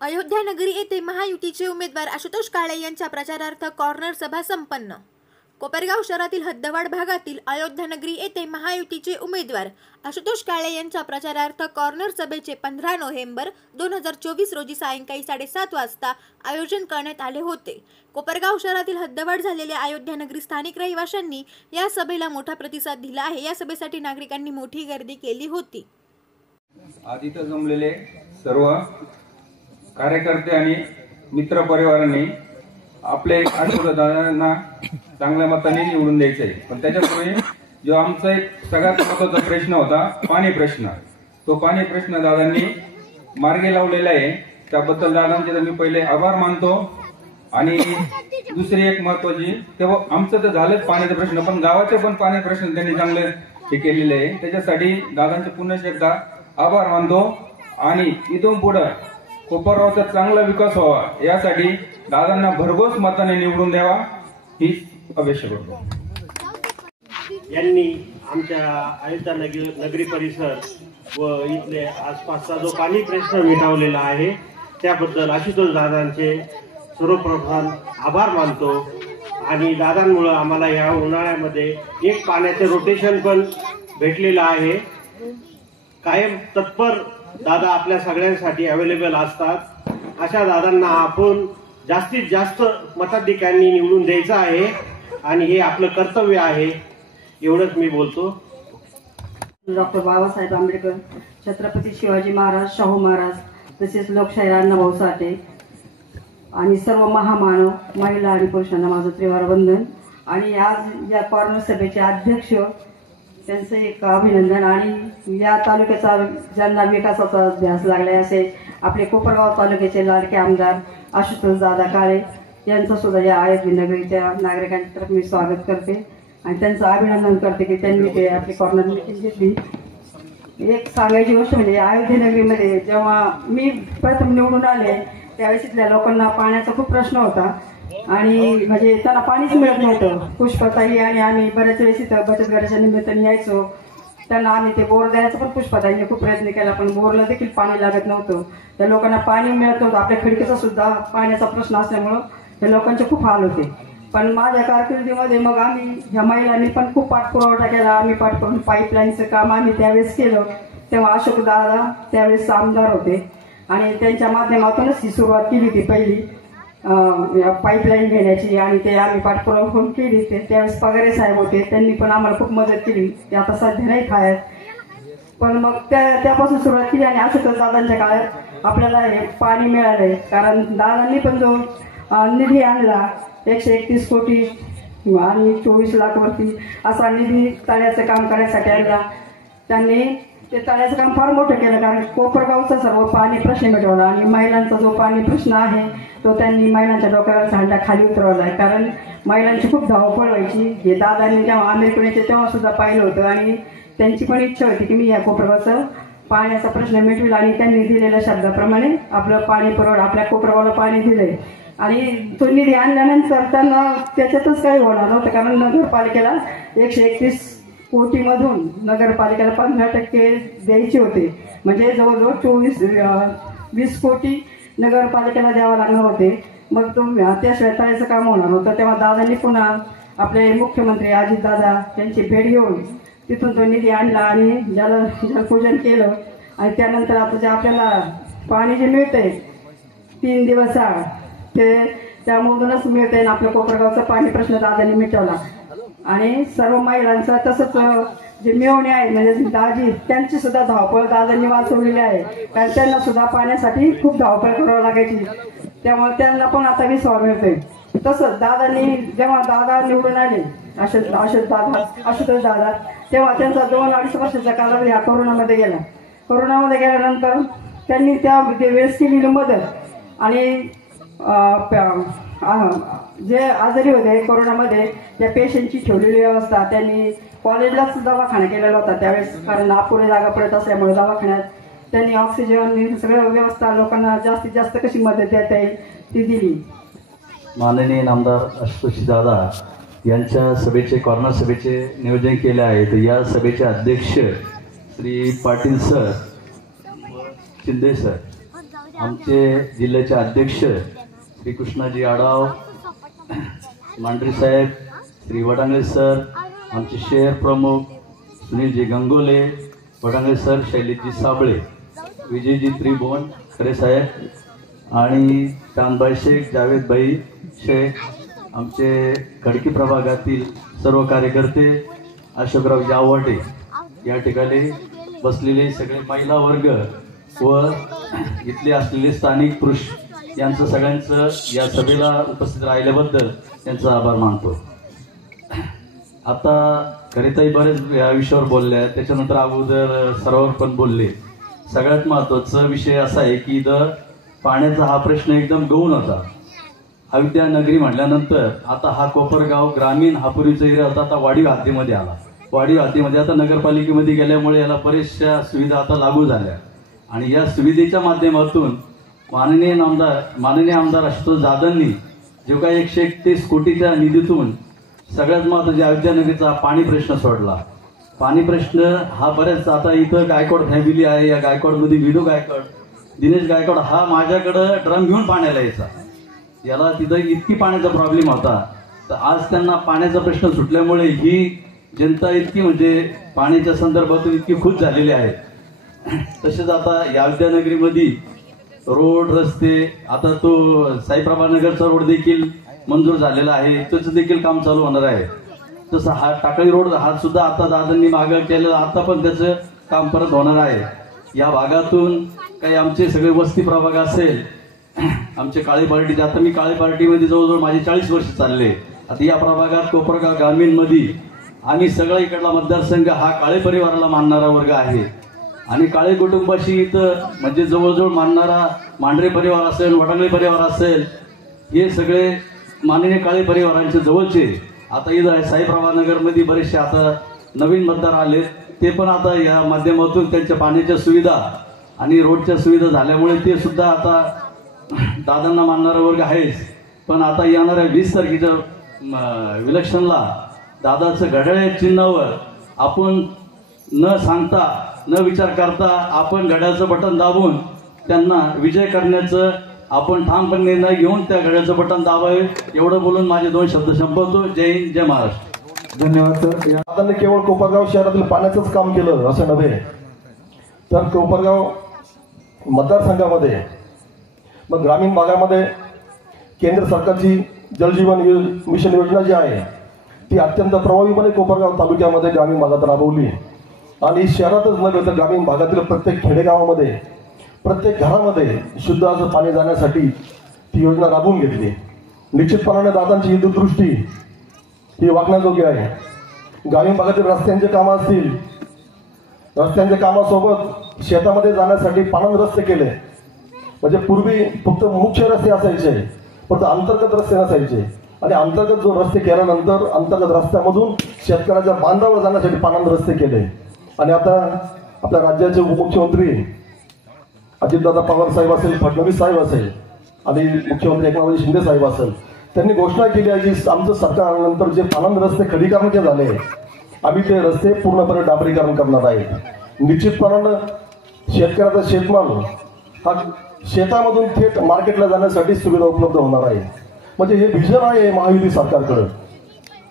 अयोध्या नगरी येथे महायुतीचे उमेदवार आशुतोष काळे यांच्या प्रचारार्थ कॉर्नर सभा संपन्न। कोपरगाव शहरातील हद्दवाड भागातील अयोध्या नगरी येथे महायुतीचे उमेदवार आशुतोष काळे यांच्या प्रचारार्थ कॉर्नर सभेचे 15 नोव्हेंबर 2024 रोजी सायंकाळी 7:30 वाजता आयोजन करण्यात आले होते। कोपरगाव शहरातील हद्दवाड झालेल्या अयोध्या नगरी स्थानिक रहिवाशांनी या सभेला मोठा प्रतिसाद दिला आहे। या सभेसाठी नागरिकांनी मोठी गर्दी केली होती। आज इथं जमलेले सर्व कार्यकर्ते आणि मित्र परिवारांनी आपले दादांना चांगल्या मताने निवडून द्यायचे आहे। पण त्याच्यापूर्वी जो आमचा एक सगळ्यात महत्त्वाचा प्रश्न होता पाणी प्रश्न, तो पाणी प्रश्न दादांनी मार्गी लावलेला आहे। त्याबद्दल दादांचे मी पहिले आभार मानतो। आणि दुसरी एक महत्त्वाची तेव्हा आमचं तर झालंच पाण्याचा प्रश्न, पण गावाचे पण पाणी प्रश्न त्यांनी चांगले हे केलेले आहे। त्याच्यासाठी दादांचे पुन्हा एकदा आभार मानतो। आणि इथून पुढे कोपरगावचा चांगला विकास व्हावा यासाठी दादांना भरघोस मताने निवडून द्यावा ही अपेक्षा करतो। यांनी आमच्या अयोध्या नगरी परिसर व इथले आसपासचा जो पाणी प्रश्न मिटवलेला आहे त्याबद्दल आशुतोष दादांचे सर्वप्रथम आभार मानतो। आणि दादांमुळे आम्हाला या उन्हाळ्यामध्ये एक पाण्याचे रोटेशन पण भेटलेलं आहे। कायम तत्पर दादा आपल्या सगळ्यांसाठी अवेलेबल असतात। अशा दादांना आपण जास्तीत जास्त मताधिकाऱ्यांनी निवडून द्यायचं आहे आणि हे आपलं कर्तव्य आहे। एवढंच मी बोलतो। डॉक्टर बाबासाहेब आंबेडकर, छत्रपती शिवाजी महाराज, शाहू महाराज, तसेच लोकशाहीर अण्णाभाऊ साठे आणि सर्व महामानव महिला आणि पुरुषांना माझं त्रिवार वंदन। आणि आज या कॉर्नर सभेचे अध्यक्ष त्यांचं एक अभिनंदन। आणि या तालुक्याचा ज्यांना विकासाचा ध्यास लागलाय असे आपले कोपरगाव तालुक्याचे लाडके आमदार आशुतोष दादा काळे यांचं सुद्धा या अयोध्या नगरीच्या नागरिकांतर्फे मी स्वागत करते आणि त्यांचं अभिनंदन करते की त्यांनी ते आपली कॉर्नर मीटिंग घेतली। एक सांगायची गोष्ट म्हणजे अयोध्या नगरीमध्ये जेव्हा मी प्रथम निवडून आले त्यावेळेस इथल्या लोकांना पाण्याचा खूप प्रश्न होता आणि म्हणजे त्यांना पाणीच मिळत नव्हतं। पुष्पताई आणि आम्ही बऱ्याच वेळेस इथं बचत गटाच्या निमित्ताने यायचो, त्यांना आम्ही ते बोर द्यायचं पण पुष्पताईने खूप प्रयत्न केला पण बोरला देखील पाणी लागत नव्हतं। त्या लोकांना पाणी मिळत नव्हतं। आपल्या खिडकीचा सुद्धा पाण्याचा प्रश्न असल्यामुळं त्या लोकांचे खूप हाल होते। पण माझ्या कारकिर्दीमध्ये मग आम्ही ह्या महिलांनी पण खूप पाठपुरावा केला। आम्ही पाठपुरावा पाईपलाईनचं काम आम्ही त्यावेळेस केलं, तेव्हा अशोक दादा त्यावेळेस आमदार होते आणि त्यांच्या माध्यमातूनच ही सुरुवात केली ती पहिली पाईपलाईन घेण्याची आणि ते आम्ही पाठपुरावा पण केली। त्यावेळेस पगारे साहेब होते, त्यांनी पण आम्हाला खूप मदत केली। ते आता सध्या नाही खायत पण मग त्यापासून सुरुवात केली आणि आशुतोष दादांच्या काळात आपल्याला हे पाणी मिळालंय। कारण दादांनी पण जो निधी आणला 131 कोटी आणि 24 लाख वरती असा निधी तळ्याचं काम करण्यासाठी आणला। त्यांनी ते तळ्याचं काम फार मोठं केलं कारण कोपरगावचा सर्व पाणी प्रश्न मिटवला आणि महिलांचा जो पाणी प्रश्न आहे तो त्यांनी महिलांच्या डोक्यावर झांडा खाली उतरवला आहे। कारण महिलांची खूप धावपळ व्हायची, हे दादांनी जेव्हा अमेरिकेचे तेव्हा सुद्धा पाहिलं होतं आणि त्यांची पण इच्छा होती की मी या कोपरगावचं पाण्याचा प्रश्न मिटवेल आणि त्यांनी दिलेल्या शब्दाप्रमाणे आपलं पाणी पुरवठा आपल्या कोपरगावला पाणी दिलंय। आणि तो निधी आणल्यानंतर त्यांना त्याच्यातच काही होणार नव्हतं कारण नगरपालिकेला 131 कोटीमधून नगरपालिकेला 15% द्यायचे होते, म्हणजे जवळजवळ 20 कोटी नगरपालिकेला द्यावं लागणार होते। मग तो त्याशिवाय तळ्याचं काम होणार होतं। तेव्हा दादांनी पुन्हा आपले मुख्यमंत्री अजितदादा यांची भेट घेऊन तिथून तो निधी आणला आणि जलपूजन केलं। आणि त्यानंतर आता जे आपल्याला पाणी जे मिळतंय 3 दिवस ते त्यामधूनच मिळतंय आणि आपल्या कोपरगावचा पाणी प्रश्न दादांनी मिटवला। आणि सर्व महिलांचा तसंच जे मिळवणे आहे म्हणजे दाजी त्यांची सुद्धा धावपळ दादांनी वाचवलेली आहे कारण त्यांना सुद्धा पाण्यासाठी खूप धावपळ करावी लागायची, त्यामुळे त्यांना पण आता विश्वास मिळतोय। तसंच दादांनी जेव्हा दादा निवडून आले आशुतोष दादा तेव्हा त्यांचा 2-2.5 वर्षाचा कालावधी हा कोरोनामध्ये गेला। कोरोनामध्ये गेल्यानंतर त्यांनी त्या वेळेस केलेली मदत आणि जे आजारी होते कोरोनामध्ये त्या पेशंटची ठेवलेली व्यवस्था त्यांनी कॉलेजलाच दवाखाना केलेला होता त्यावेळेस कारण अपुरी जागा पडत असल्यामुळे दवाखान्यात त्यांनी ऑक्सिजन सगळं व्यवस्था लोकांना जास्तीत जास्त कशी मदत देता येईल ती दिली। माननीय नामदार आशुतोष दादा यांच्या सभेचे कॉर्नर सभेचे नियोजन केले आहे. तर या सभेचे अध्यक्ष श्री पाटील सर, शिंदे सर, आमचे जिल्ह्याचे अध्यक्ष श्री कृष्णाजी आडाव, मांढरे साहेब, श्री वडांगळे सर, आमचे शहर प्रमुख सुनीलजी गंगोले, वडांगळे सर, शैलेशजी साबळे, विजयजी त्रिभुवन खरे साहेब आणि चांदबाई शेख, जावेदबाई शेख, आमचे खडकी प्रभागातील सर्व कार्यकर्ते, अशोकराव जावटे, या ठिकाणी बसलेले सगळे महिला वर्ग व इथले असलेले स्थानिक पुरुष यांचं सगळ्यांचं या सभेला उपस्थित राहिल्याबद्दल त्यांचा आभार मानतो. आता खरेताई बरेच या विषयावर बोलल्या, त्याच्यानंतर अगोदर सरावर पण बोलले. सगळ्यात महत्त्वाचा विषय असा आहे की इथं पाण्याचा हा प्रश्न एकदम गौण होता. अयोध्या नगरी म्हटल्यानंतर आता हा कोपरगाव ग्रामीण हा पूर्वीचा एरिया होता, आता वाढीव हद्दीमध्ये आला. वाढीव हद्दीमध्ये आता नगरपालिकेमध्ये गेल्यामुळे याला बऱ्याचशा सुविधा आता लागू झाल्या आणि या सुविधेच्या माध्यमातून माननीय आमदार आशुतोष जाधवांनी जो काही 131 कोटीच्या निधीतून सगळ्यात महत्त्वाचा अयोध्या नगरीचा पाणी प्रश्न सोडला. पाणी प्रश्न हा बऱ्याच आता इथं गायकवाड फॅमिली आहे, या गायकवाडमध्ये विडो गायकवाड, दिनेश गायकवाड हा माझ्याकडं ड्रम घेऊन पाण्याला यायचा. याला तिथं इतकी पाण्याचा प्रॉब्लेम होता. तर आज त्यांना पाण्याचा प्रश्न सुटल्यामुळे ही जनता इतकी म्हणजे पाण्याच्या संदर्भातून इतकी खुश झालेली आहे. तसेच आता या अयोध्या नगरीमध्ये रोड रस्ते, आता तो साईप्रभा नगरचा रोड देखील मंजूर झालेला आहे, त्याचं देखील काम चालू होणार आहे. तसं हा टाकळी रोड हा सुद्धा आता दादांनी मागं केलं, आता पण त्याचं काम परत होणार आहे. या भागातून काही आमचे सगळे वस्ती प्रभाग असेल, आमचे काळे पार्टीचे, आता मी काळे पार्टीमध्ये जवळजवळ माझे 40 वर्ष चालले. आता या प्रभागात कोपरगाव ग्रामीणमध्ये आम्ही सगळा इकडला मतदारसंघ हा काळे परिवाराला मानणारा वर्ग आहे आणि काळे कुटुंबाशी इथं म्हणजे जवळजवळ मानणारा मांढरे परिवार असेल, वडांगळे परिवार असेल, हे सगळे माननीय काळे परिवारांचे जवळचे. आता इथं साईप्रभा नगरमध्ये बरेचसे आता नवीन मतदार आले, ते पण आता या माध्यमातून त्यांच्या पाण्याच्या सुविधा आणि रोडच्या सुविधा झाल्यामुळे ते सुद्धा आता दादांना मानणारा वर्ग आहेच. पण आता येणाऱ्या 20 तारखेच्या इलेक्शनला दादाचं घड्याळ चिन्हावर आपण न सांगता न विचार करता आपण घड्याळाचं बटन दाबून त्यांना विजय करण्याचं आपण ठामपणे निर्णय घेऊन त्या घड्याळाचं बटन दाबावे, एवढं बोलून माझे 2 शब्द संपवतो. जय हिंद, जय महाराष्ट्र. धन्यवाद सर. दादांनी केवळ कोपरगाव शहरातील पाण्याचंच काम केलं असं नव्हे, तर कोपरगाव मतदारसंघामध्ये मग ग्रामीण भागामध्ये केंद्र सरकारची जलजीवन मिशन योजना जी आहे ती अत्यंत प्रभावीपणे कोपरगाव तालुक्यामध्ये ग्रामीण भागात राबवली आणि शहरातच नव्हे तर ग्रामीण भागातील प्रत्येक खेडेगावामध्ये प्रत्येक घरामध्ये शुद्ध असं पाणी जाण्यासाठी ती योजना राबवून घेतली. निश्चितपणाने दादांची ही दूरदृष्टी ही वागण्याजोगी आहे. ग्रामीण भागातील रस्त्यांचे कामं असतील, रस्त्यांच्या कामासोबत शेतामध्ये जाण्यासाठी पाणंद रस्ते केले. म्हणजे पूर्वी फक्त मुख्य रस्ते असायचे, फक्त अंतर्गत रस्ते नसायचे आणि अंतर्गत जो रस्ते केल्यानंतर अंतर्गत रस्त्यामधून शेतकऱ्याच्या बांधावर जाण्यासाठी पाणंद रस्ते केले. आणि आता आपल्या राज्याचे उपमुख्यमंत्री अजितदादा पवार साहेब असेल, फडणवीस साहेब असेल आणि मुख्यमंत्री एकनाथ शिंदे साहेब असेल, त्यांनी घोषणा केली आहे की आमचं सरकार आल्यानंतर जे पाणंद रस्ते खडीकरणाचे झाले आम्ही ते रस्ते पूर्णपणे डांबरीकरण करणार आहे. निश्चितपणानं शेतकऱ्याचा शेतमाल हा शेतामधून थेट मार्केटला जाण्यासाठी सुविधा उपलब्ध होणार आहे. म्हणजे हे व्हिजन आहे महायुती सरकारकडं.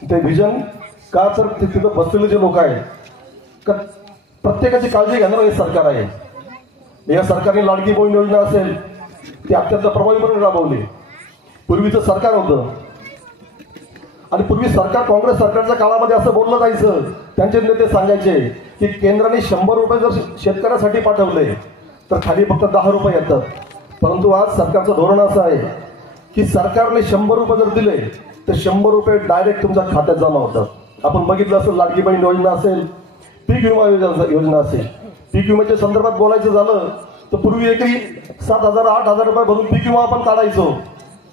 ते व्हिजन का तर तिथं बसलेले जे लोक आहेत का प्रत्येकाची काळजी घेणारं हे सरकार आहे. या सरकारने लाडकी बहीण योजना असेल ती अत्यंत प्रभावीपणे राबवली. पूर्वीचं सरकार होतं आणि पूर्वी सरकार काँग्रेस सरकारच्या काळामध्ये असं बोललं जायचं, त्यांचे नेते सांगायचे की केंद्राने 100 रुपये जर शेतकऱ्यासाठी पाठवले तर खाली फक्त 10 रुपये येतात. परंतु आज सरकारचं धोरण असं आहे की सरकारने 100 रुपये जर दिले तर 100 रुपये डायरेक्ट तुमच्या खात्यात जमा होतात. आपण बघितलं असेल लाडकी बहीण योजना असेल, पीक विमा योजना असेल. पीक विम्याच्या संदर्भात बोलायचं झालं तर पूर्वी एकरी 7,000-8,000 रुपये भरून पीक विमा आपण काढायचो,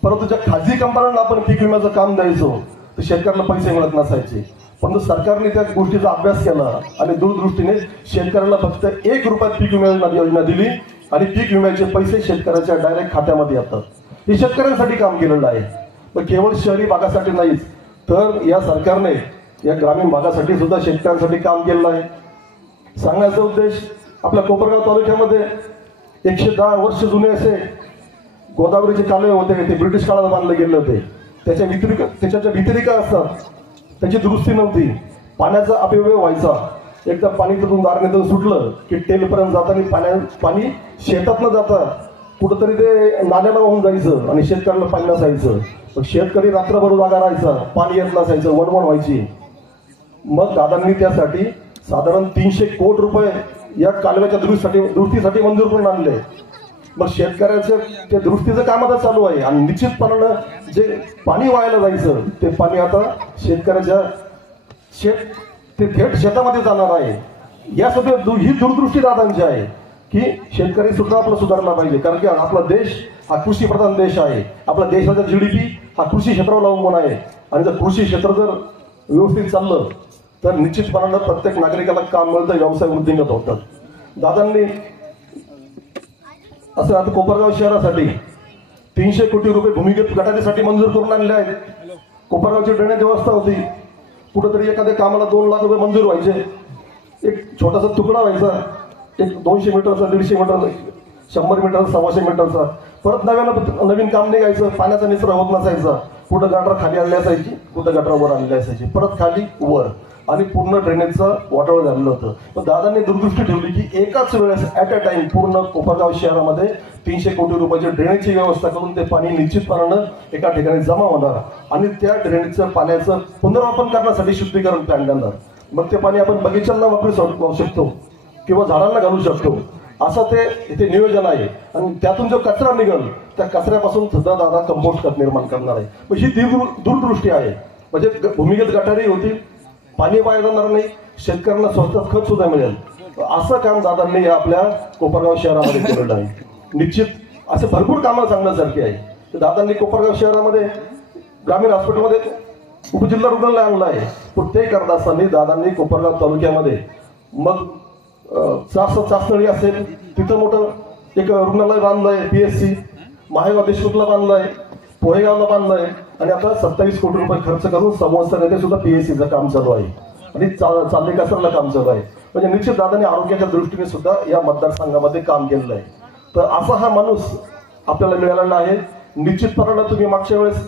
परंतु ज्या खाजगी कंपन्यांना आपण पीक विम्याचं काम द्यायचो तर शेतकऱ्याला पैसे मिळत नसायचे. परंतु सरकारने त्या गोष्टीचा अभ्यास केला आणि दूरदृष्टीने शेतकऱ्याला फक्त 1 रुपयात पीक विमा योजना दिली आणि पीक विम्याचे पैसे शेतकऱ्याच्या डायरेक्ट खात्यामध्ये येतात. हे शेतकऱ्यांसाठी काम केलेलं आहे. पण केवळ शहरी भागासाठी नाहीच तर या सरकारने या ग्रामीण भागासाठी सुद्धा शेतकऱ्यांसाठी काम केलेलं आहे. सांगण्याचा उद्देश, आपल्या कोपरगाव तालुक्यामध्ये 110 वर्ष जुने असे गोदावरीचे कालवे होते, ते ब्रिटिश काळात बांधले गेले होते. त्याच्या व्यतिरिक्त असतात, त्याची दुरुस्ती नव्हती. पाण्याचा अपव्यय व्हायचा. एकदा पाणी तिथून दारणीतून सुटलं की टेलपर्यंत जाताना पाणी शेतात न जाता कुठंतरी ते नाल्याला वाहून जायचं आणि शेतकऱ्याला पाणी नसायचं. मग शेतकरी रात्रभर जागा राहायचा, पाणी येत नसायचं, वणवण व्हायची. मग दादांनी त्यासाठी साधारण 300 कोटी रुपये या कालव्याच्या दुरुस्तीसाठी मंजूर करून आणले. मग शेतकऱ्याचं ते दुरुस्तीचं काम आता चालू आहे आणि निश्चितपणानं जे पाणी वायाला जायचं ते पाणी आता शेतकऱ्याच्या ते थेट शेतामध्ये जाणार आहे. यासाठी ही दूरदृष्टी दादांची आहे की शेतकरी सुद्धा आपला सुधारला पाहिजे. कारण की आपला देश हा कृषीप्रधान देश आहे. आपला देशाचा GDP हा कृषी क्षेत्रावर अवलंबून आहे. आणि जर कृषी क्षेत्र जर व्यवस्थित चाललं तर निश्चितपणानं प्रत्येक नागरिकाला काम मिळतं, व्यवसाय वृद्धिंगत होतात. दादांनी असं आता कोपरगाव शहरासाठी 300 कोटी रुपये भूमिगत गटारीसाठी मंजूर करून आणले आहेत. कोपरगावची ड्रेनेज व्यवस्था होती, कुठंतरी एखाद्या कामाला 2 लाख रुपये मंजूर व्हायचे. एक छोटासा तुकडा व्हायचा, एक 200 मीटरचा, 150 मीटर, 100 मीटर, 125 मीटरचा. परत नवीन काम निघायचं, पाण्याचा निचरा होत नसायचा. कुठं गटार खाली आणली असायची, कुठं गटार वर आणली असायची, परत खाली वर, आणि पूर्ण ड्रेनेजचं वाटोळं झालेलं होतं. पण दादांनी दूरदृष्टी ठेवली की एकाच वेळेस ॲट अ टाइम पूर्ण कोपरगाव शहरामध्ये 300 कोटी रुपयाची ड्रेनेजची व्यवस्था करून ते पाणी निश्चितपणानं एका ठिकाणी जमा होणार आणि त्या ड्रेनेजचं पाण्याचं पुनर्वापर करण्यासाठी शुद्धीकरण प्लॅन देणार. मग ते पाणी आपण बगीचांना वापरू शकतो किंवा झाडांना घालू शकतो, असं ते इथे नियोजन आहे. आणि त्यातून जो कचरा निघेल त्या कचऱ्यापासून सुद्धा दादा कंपोस्ट खत निर्माण करणार आहे. मग ही दूरदृष्टी आहे. म्हणजे भूमिगत गटारी होती, पाणी वाया जाणार नाही, शेतकऱ्यांना स्वस्तात खत सुद्धा मिळेल. असं काम दादांनी आपल्या कोपरगाव शहरामध्ये केलेलं आहे. निश्चित असे भरपूर कामं सांगण्यासारखी आहे. तर दादांनी कोपरगाव शहरामध्ये ग्रामीण हॉस्पिटलमध्ये उपजिल्हा रुग्णालय आणलं आहे. पण ते करत असताना दादांनी कोपरगाव तालुक्यामध्ये मग चाचणी असेल, तिथं मोठं एक रुग्णालय बांधलं आहे. PSC माहेगाव देशमुखला बांधलं आहे, पोहेगावला बांधलं आहे. आणि आता 27 कोटी रुपये खर्च करून समोरच्या येथे सुद्धा PSCचं काम चालू आहे आणि चालले कसरला काम चालू आहे. म्हणजे निश्चित दादांनी आरोग्याच्या दृष्टीने सुद्धा या मतदारसंघामध्ये काम केलेलं आहे. तर असा हा माणूस आपल्याला मिळालेला आहे. निश्चितपणानं तुम्ही मागच्या वेळेस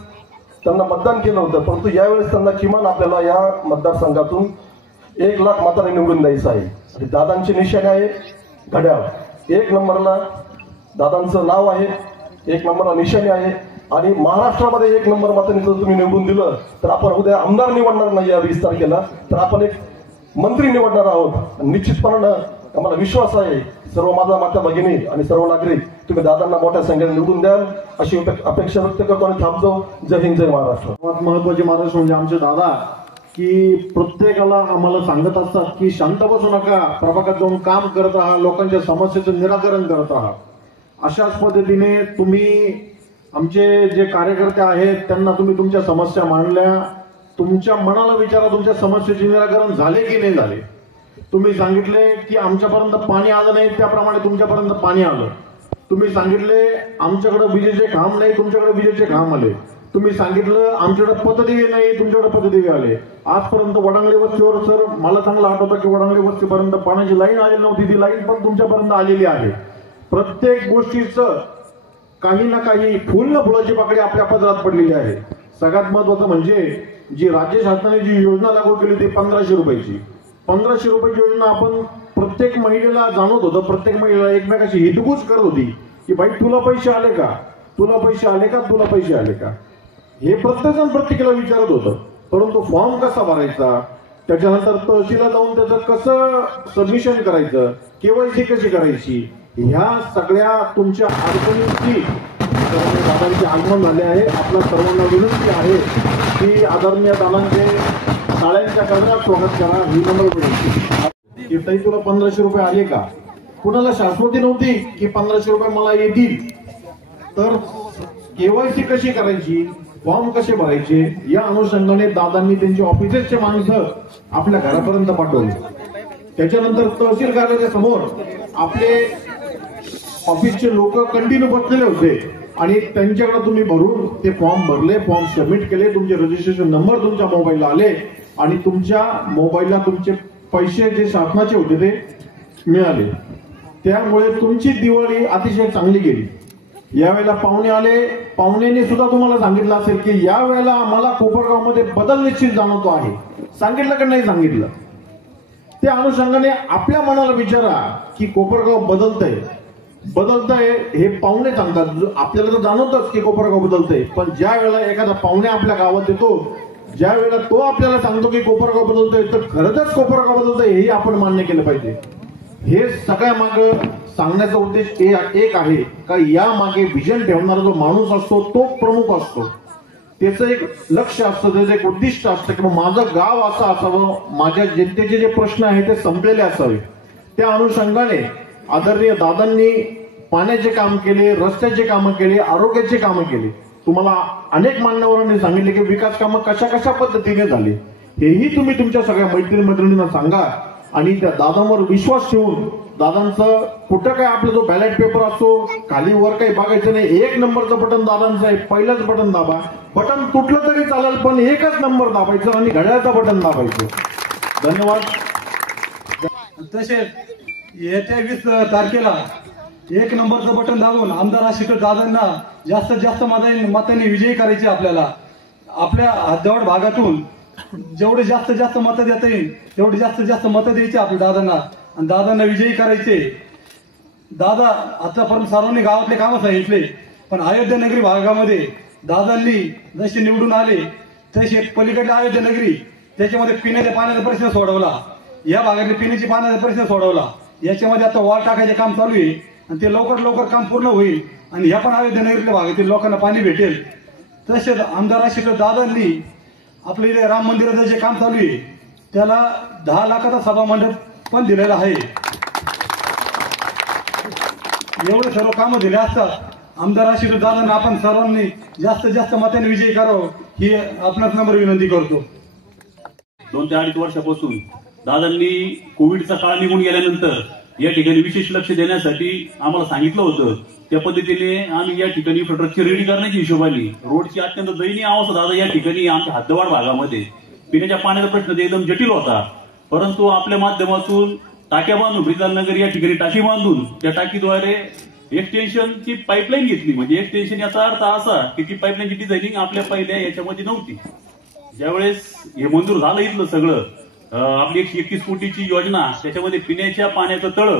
त्यांना मतदान केलं होतं, परंतु यावेळेस त्यांना किमान आपल्याला या मतदारसंघातून 1 लाख मतांनी निवडून द्यायचं आहे. आणि दादांची निशाणी आहे घड्याळ. 1 नंबरला दादांचं नाव आहे, 1 नंबरला निशाणी आहे. आणि महाराष्ट्रामध्ये 1 नंबर मतांनी जर तुम्ही निवडून दिलं तर आपण उद्या आमदार निवडणार नाही या 20 तारखेला, तर आपण एक मंत्री निवडणार आहोत. निश्चितपणानं आम्हाला विश्वास आहे सर्व माझा माता भगिनी आणि सर्व नागरिक तुम्ही दादांना मोठ्या संख्येने निवडून द्याल अशी अपेक्षा व्यक्त करतो आणि थांबतो. जय हिंद, जय महाराष्ट्र. सर्वात महत्वाचे माणूस म्हणजे आमचे दादा, की प्रत्येकाला आम्हाला सांगत असतात की शांत बसू नका, प्रभागात जाऊन काम करत राहा, लोकांच्या समस्येचं निराकरण करत राहा. अशाच पद्धतीने तुम्ही आमचे जे कार्यकर्ते आहेत त्यांना तुम्ही तुमच्या समस्या मांडल्या. तुमच्या मनाला विचारा तुमच्या समस्येचे निराकरण झाले की नाही झाले. तुम्ही सांगितले की आमच्यापर्यंत पाणी आलं नाही, त्याप्रमाणे तुमच्यापर्यंत पाणी आलं. तुम्ही सांगितले आमच्याकडे विजेचे खांब नाही, तुमच्याकडे विजेचे खांब आले. तुम्ही सांगितलं आमच्याकडे पतदिवे नाही, तुमच्याकडे पतदिवे आले. आजपर्यंत वडांगले वस्तीवर सर मला चांगलं आठवतं की वडांगले वस्तीपर्यंत पाण्याची लाईन आलेली नव्हती, ती लाईन पण तुमच्यापर्यंत आलेली आहे. प्रत्येक गोष्टीचं काही ना काही फुल ना फुलाची पाकळी आपल्या पदरात पडलेली आहे. सगळ्यात महत्वाचं म्हणजे जी राज्य शासनाने जी योजना लागू केली ती 1500 रुपयाची. 1500 रुपयाची योजना आपण प्रत्येक महिलेला जाणवत होतं, प्रत्येक महिलेला एकमेकाशी हितगुज करत होती की बाई तुला पैसे आले का, तुला पैसे आले का, तुला पैसे आले का, हे प्रत्येकजण प्रत्येकाला विचारत होतं. परंतु फॉर्म कसा भरायचा, त्याच्यानंतर तहसीलला जाऊन त्याचं कसं सबमिशन करायचं, KYC कशी करायची, ह्या सगळ्या तुमच्या अडचणींची दादांचे आगमन झाले आहे. आपल्या सर्वांना विनंती आहे की आदरणीय दादांचे शाळांच्या कर्जात स्वागत करा. ही नंबर विनंती की ताई तुला 1500 रुपये आले का. कुणाला शाश्वती नव्हती की 1500 रुपये मला येतील, तर KYC कशी करायची, फॉर्म कसे भरायचे, या अनुषंगाने दादांनी त्यांच्या ऑफिसेसचे माणसं आपल्या घरापर्यंत पाठवले. त्याच्यानंतर तहसील कार्यालयाच्या समोर आपले ऑफिसचे लोक कंटिन्यू बसलेले होते आणि त्यांच्याकडे तुम्ही भरून ते फॉर्म भरले, फॉर्म सबमिट केले, तुमचे रजिस्ट्रेशन नंबर तुमच्या मोबाईलला आले आणि तुमच्या मोबाईलला तुमचे पैसे जे शासनाचे होते ते मिळाले. त्यामुळे तुमची दिवाळी अतिशय चांगली गेली. यावेळेला पाहुणे आले, पाहुण्यांनी सुद्धा तुम्हाला सांगितलं असेल की यावेळेला आम्हाला कोपरगावमध्ये बदल निश्चित जाणवतो आहे. सांगितलं का नाही सांगितलं? त्या अनुषंगाने आपल्या मनाला विचारा की कोपरगाव बदलतंय हे पाहुणे सांगतात. आपल्याला तर जाणवतच की कोपरगाव बदलतंय, पण ज्या वेळेला एखादा पाहुणे आपल्या गावात येतो, ज्या वेळेला तो आपल्याला सांगतो की कोपरगाव बदलतोय, तर खरंच कोपरगाव बदलतंय हे आपण मान्य केलं पाहिजे. हे सगळ्या मागे सांगण्याचा उद्देश एक आहे का या मागे विजन ठेवणारा जो माणूस असतो तो प्रमुख असतो. त्याचं एक लक्ष असतं, त्याचं एक उद्दिष्ट असतं की माझं गाव असं असावं, माझ्या जनतेचे जे प्रश्न आहेत ते संपलेले असावे. त्या अनुषंगाने आदरणीय दादांनी पाण्याचे काम केले, रस्त्याचे कामं केले, आरोग्याचे कामं केले. तुम्हाला अनेक मान्यवरांनी सांगितले की विकास कामं कशा कशा पद्धतीने झाली, हेही तुम्ही तुमच्या सगळ्या मैत्रिणींना सांगा. आणि त्या दादांवर विश्वास ठेवून दादांचं कुठं काय आपला जो बॅलेट पेपर असतो खाली वर काही बघायचं नाही, 1 नंबरचं बटन दादांचं आहे, पहिलंच बटन दाबा. बटन तुटलं तरी चालेल पण 1च नंबर दाबायचं आणि घड्याळाचं बटन दाबायचं. धन्यवाद. तसेच येत्या 20 तारखेला 1 नंबरचं बटन दाबून आमदार आशिष दादांना जास्तीत जास्त मतांनी विजयी करायचे. आपल्या हद्दवाड भागातून जेवढे जास्तीत जास्त मतं देता येईल तेवढे जास्तीत जास्त मतं द्यायचे आपल्या दादांना आणि दादांना विजयी करायचे. दादा आतापर्यंत सर्वांनी गावातले कामं सांगितले, पण अयोध्या नगरी भागामध्ये दादांनी जसे निवडून आले तसे पलीकडल्या अयोध्या नगरी त्याच्यामध्ये पिण्याच्या पाण्याचा प्रश्न सोडवला, या भागातले पिण्याच्या पाण्याचा प्रश्न सोडवला. याच्यामध्ये आता वॉल टाकायचे काम चालू आहे आणि ते लवकर काम पूर्ण होईल आणि ह्या पण अयोध्या नगरीतल्या भागातील लोकांना पाणी भेटेल. तसेच आमदार आशिष दादांनी आपल्या इथे राम मंदिराचं जे काम चालू आहे त्याला 10 लाखाचा सभा मंडप पण दिलेला आहे. एवढे सर्व कामं दिले असतात आमदार आशिष दादांना आपण सर्वांनी जास्तीत जास्त मतांनी विजयी करावं ही आपणास नम्र विनंती करतो. 2 ते 2.5 वर्षापासून दादांनी कोविडचा काळ निघून गेल्यानंतर या ठिकाणी विशेष लक्ष देण्यासाठी आम्हाला सांगितलं होतं. त्या पद्धतीने आम्ही या ठिकाणी इन्फ्रास्ट्रक्चर रेडी करण्याची हिशोबाने रोडची अत्यंत दयनीय अवस्था दादा या ठिकाणी आमच्या हद्दवाड भागामध्ये पिण्याच्या पाण्याचा प्रश्न एकदम जटिल होता. परंतु आपल्या माध्यमातून टाक्या बांधून ब्रिजानगर या ठिकाणी टाकी बांधून त्या टाकीद्वारे एक्सटेन्शनची पाईपलाईन घेतली. म्हणजे एक्सटेन्शन याचा अर्थ असा की ती पाईपलाईनची डिझायनिंग आपल्या पहिल्या याच्यामध्ये नव्हती. ज्यावेळेस हे मंजूर झालं इथलं सगळं आपली 121 कोटीची योजना, त्याच्यामध्ये पिण्याच्या पाण्याचं तळ,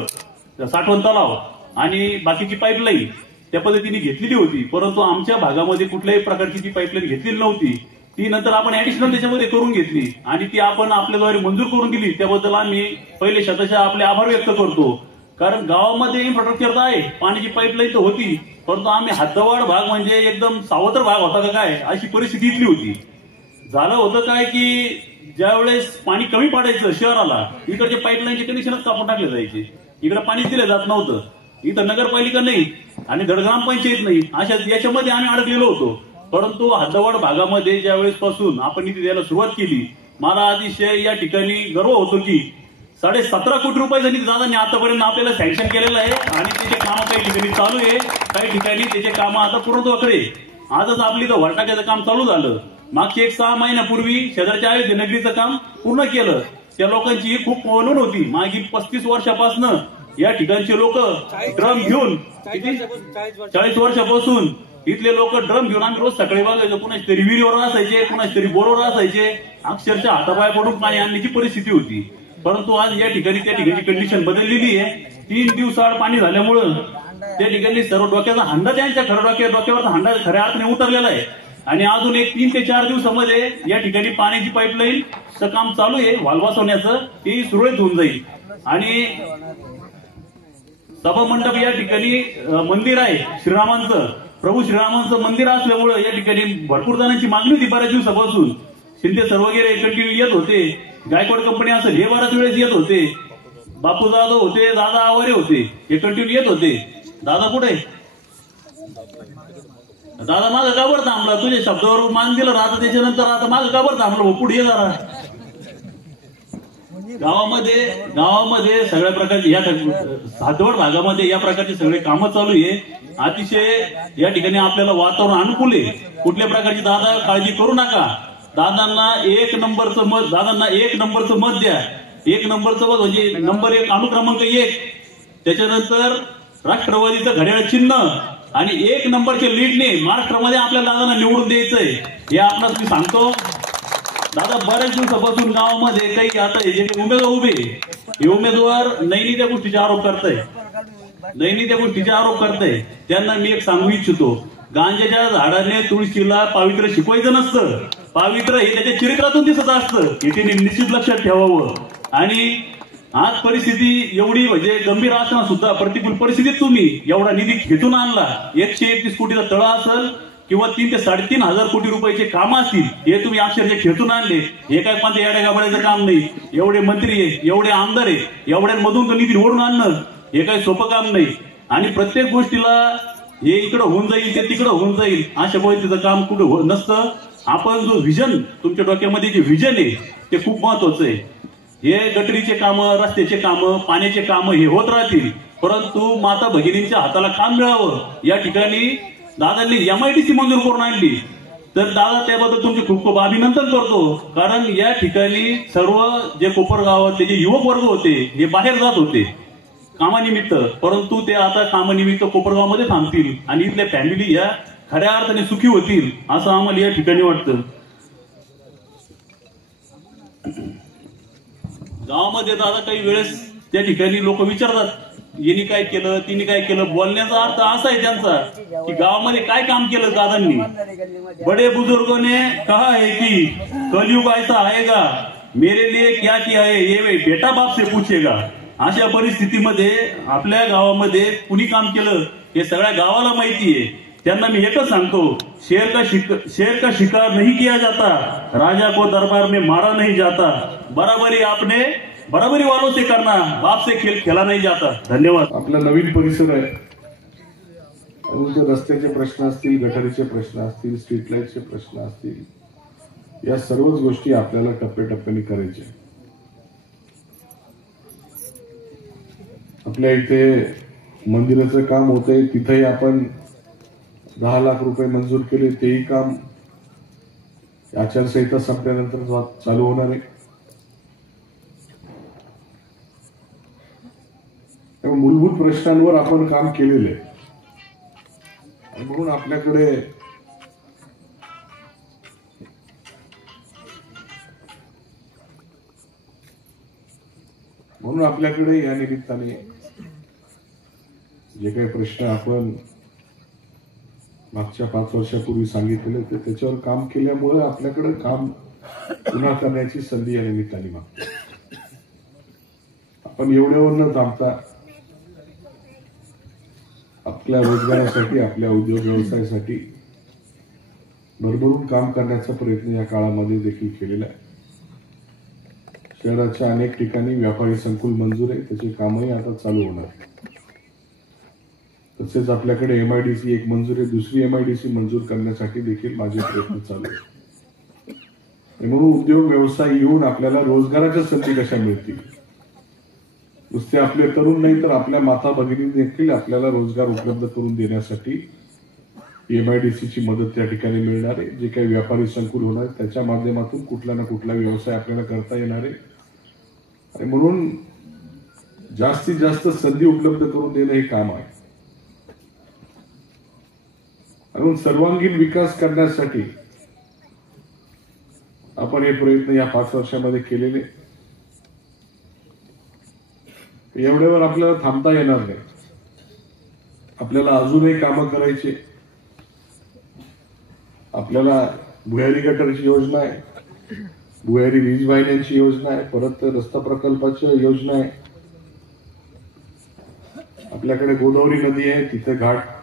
साठवण तलाव आणि बाकीची पाईपलाईन त्या पद्धतीने घेतलेली होती. परंतु आमच्या भागामध्ये कुठल्याही प्रकारची ती पाईपलाईन घेतलेली नव्हती. ती नंतर आपण ऍडिशनल त्याच्यामध्ये करून घेतली आणि ती आपण आपल्याद्वारे मंजूर करून दिली. त्याबद्दल आम्ही पहिले शतशः आपले आभार व्यक्त करतो. कारण गावामध्ये इन्फ्रास्ट्रक्चर तर आहे, पाण्याची पाईपलाईन तर होती, परंतु आम्ही हद्दवाड भाग म्हणजे एकदम सावत्र भाग होता का काय अशी परिस्थिती इथली होती. झालं होतं काय की ज्यावेळेस पाणी कमी पडायचं शहराला, इकडचे पाईपलाईनचे कनेक्शनच कापून टाकले जायचे, इकडे पाणी दिलं जात नव्हतं. इथं नगरपालिका नाही आणि धड ग्रामपंचायत नाही, अशा याच्यामध्ये आम्ही अडकलेलो होतो. परंतु हद्दवाड भागामध्ये ज्यावेळेस पासून आपण इथे द्यायला सुरुवात केली, मला अतिशय या ठिकाणी गर्व होतो की 17.5 कोटी रुपयाचा निधी दादांनी आतापर्यंत आपल्याला सँक्शन केलेलं आहे आणि त्याचे कामं काही ठिकाणी चालू आहे, काही ठिकाणी त्याचे कामं आता पूर्णत्वाकडे. आजच आपली इथं वरटाक्याचं काम चालू झालं. मागच्या 6 महिन्यापूर्वी शेजारच्या अयोध्या नगरीचं काम पूर्ण केलं. त्या लोकांची खूप नोंद होती. मागील 35 वर्षापासून या ठिकाणचे लोक ड्रम घेऊन 40 वर्षापासून इथले लोक ड्रम घेऊन आम्ही रोज सकाळी बघायचो, कुणाच तरी विहिरीवर असायचे, कुणाच तरी बोरवर असायचे, अक्षरशः हातापाय पडून पाणी आणण्याची परिस्थिती होती. परंतु आज या ठिकाणी त्या ठिकाणी कंडिशन बदललेली आहे. 3 दिवसाआड पाणी झाल्यामुळं त्या ठिकाणी सर्व डोक्याचा हंडा त्यांच्या डोक्यावरचा हंडा खऱ्या अर्थाने उतरलेला आहे आणि अजून एक 3 ते 4 दिवसामध्ये या ठिकाणी पाण्याची पाईपलाईनचं काम चालू आहे, वाल्व बसवण्याचं, ते सुरळीत होऊन जाईल. आणि सभा मंडप या ठिकाणी मंदिर आहे श्रीरामांचं, प्रभू श्रीरामांचं मंदिर असल्यामुळे या ठिकाणी भरपूर जणांची मागणी होती बऱ्याच दिवसापासून. शिंदे सर वगैरे कंटिन्यू येत होते, गायकवाड कंपनी असेल हे बऱ्याच वेळेस येत होते, बापू जाधव होते, दादा आवारे होते, हे कंटिन्यू येत होते. दादा कुठे? दादा मागं का बरं थांबला? तुझ्या शब्दावर मान दिलं राहतं, त्याच्यानंतर आता मागं का बरं थांबलं? पुढे ये जरा. गावामध्ये सगळ्या प्रकारचे या सातवड भागामध्ये या प्रकारचे सगळे कामं चालू आहे. अतिशय या ठिकाणी आपल्याला वातावरण अनुकूल आहे. कुठल्या प्रकारची दादा काळजी करू नका. दादांना एक नंबरचं मत द्या. एक नंबरचं मत म्हणजे नंबर 1 अनुक्रमांक 1, त्याच्यानंतर राष्ट्रवादीचं घड्याळ चिन्ह आणि 1 नंबरच्या लीडने महाराष्ट्रामध्ये आपल्या दादांना निवडून द्यायचंय. हे आपल्याला मी सांगतो. दादा बऱ्याच दिवसापासून गावामध्ये काही आता जे काही उमेदवार उभे हे उमेदवार नैनी गोष्टीचे आरोप करताय. त्यांना मी एक सांगू इच्छितो, गांजाच्या झाडाने तुळशीला पावित्र्य शिकवायचं नसतं. पावित्र्य हे त्याच्या चरित्रातून दिसत असतं. हे त्यांनी निश्चित लक्षात ठेवावं. आणि आज परिस्थिती एवढी म्हणजे गंभीर असताना सुद्धा प्रतिकूल परिस्थितीत तुम्ही एवढा निधी खेचून आणला. 131 कोटीचा तळा असेल किंवा 3 ते 3.5 कोटी रुपयाचे काम असतील, हे तुम्ही अक्षरशः खेचून आणले. हे काय कोणत्या येड्या गाबड्याचं काम नाही. एवढे मंत्री आहे, एवढे आमदार आहे, एवढ्यांमधून निधी निवडून आणणं हे काही सोपं काम नाही. आणि प्रत्येक गोष्टीला हे इकडं होऊन जाईल ते तिकडं होऊन जाईल अशा पद्धतीचं काम कुठं नसतं. आपण जो व्हिजन तुमच्या डोक्यामध्ये जे व्हिजन आहे ते खूप महत्वाचं आहे. हे गटरीचे कामं, रस्त्याचे कामं, पाण्याचे कामं हे होत राहतील, परंतु माता भगिनींच्या हाताला काम मिळावं या ठिकाणी दादांनी MIDC मंजूर करून आणली. तर दादा त्याबद्दल तुमचे खूप खूप अभिनंदन करतो. कारण या ठिकाणी सर्व जे कोपरगावातले जे युवक वर्ग होते हे बाहेर जात होते कामानिमित्त, परंतु ते आता कामानिमित्त कोपरगावमध्ये थांबतील आणि इथल्या फॅमिली या खऱ्या अर्थाने सुखी होतील असं आम्हाला या ठिकाणी वाटतं. गावामध्ये दादा काही वेळेस त्या ठिकाणी लोक विचारतात, यांनी काय केलं, तिने काय केलं. बोलण्याचा अर्थ असा आहे त्यांचा की गावामध्ये काय काम केलं दादांनी. बडे बुजुर्गों ने कहा है कि कलयुग ऐसा आएगा, मेरे लिए क्या किया है ये बेटा बाप से पूछेगा. अशा परिस्थितीमध्ये आपल्या गावामध्ये कुणी काम केलं हे सगळ्या गावाला माहिती आहे. त्यांना मी एकच सांगतो, शेर का शिकार नहीं किया जाता, राजा को दरबार में मारा नहीं जाता, बराबरी वालों से करना, बाप से खेल खेला नहीं जाता. धन्यवाद. आपला नवीन परिसर आहे आणि रस्त्याचे प्रश्न असतील, गटारीचे प्रश्न असतील, स्ट्रीट लाईटचे प्रश्न असतील, या सर्वच गोष्टी आपल्याला टप्प्याटप्प्याने करायच्या. आपल्या इथे मंदिराचं काम होतंय, तिथेही आपण 10 लाख रुपये मंजूर केले. तेही काम आचारसंहिता संपल्यानंतर चालू होणार आहे. मूलभूत प्रश्नांवर आपण काम केलेलं आहे म्हणून आपल्याकडे या निमित्ताने जे काही प्रश्न आपण मागच्या 5 वर्षापूर्वी सांगितलेले ते त्याच्यावर काम केल्यामुळे आपल्याकडे काम पुन्हा करण्याची संधी या निमित्ताने मागतो. आपण एवढ्यावर न थांबता आपल्या रोजगारासाठी, आपल्या उद्योग व्यवसायासाठी भरभरून काम करण्याचा प्रयत्न या काळामध्ये देखील केलेला आहे. शहराच्या अनेक ठिकाणी व्यापारी संकुल मंजूर आहे, त्याचे कामही आता चालू होणार. तसेच आपल्याकडे MIDC एक मंजूर आहे, दुसरी MIDC मंजूर करण्यासाठी देखील माझे प्रयत्न चालू आहेत. म्हणून उद्योग व्यवसाय येऊन आपल्याला रोजगाराच्या संधी कशा मिळतील, नुसते आपले तरुण नाही तर आपल्या माता भगिनी देखील आपल्याला रोजगार उपलब्ध करून देण्यासाठी MIDCची मदत त्या ठिकाणी मिळणार आहे. जे काही व्यापारी संकुल होणार आहे त्याच्या माध्यमातून कुठला ना कुठला व्यवसाय आपल्याला करता येणार आहे. आणि म्हणून जास्तीत जास्त संधी उपलब्ध करून देणं हे काम आहे. म्हणून सर्वांगीण विकास करण्यासाठी आपण हे प्रयत्न या 5 वर्षामध्ये केलेले. एवढ्यावर आपल्याला थांबता येणार नाही. आपल्याला अजूनही कामं करायची. आपल्याला भुयारी गटरची योजना आहे, भुयारी वीज वाहिन्यांची योजना आहे, परत रस्ता प्रकल्पाची योजना आहे. आपल्याकडे गोदावरी नदी आहे, तिथे घाटचं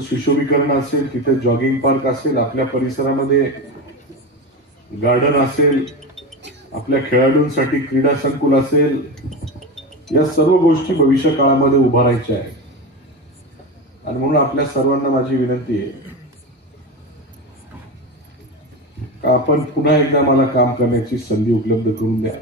सुशोभीकरण असेल, तिथे जॉगिंग पार्क असेल, आपल्या परिसरामध्ये गार्डन असेल, आपल्या खेळाडूंसाठी क्रीडा संकुल असेल. या सर्व गोष्टी भविष्य काळामध्ये उभारायच्या आहेत. आणि म्हणून आपल्या सर्वांना माझी विनंती आहे, आपण पुन्हा एकदा मला काम करण्याची संधी उपलब्ध करून द्या.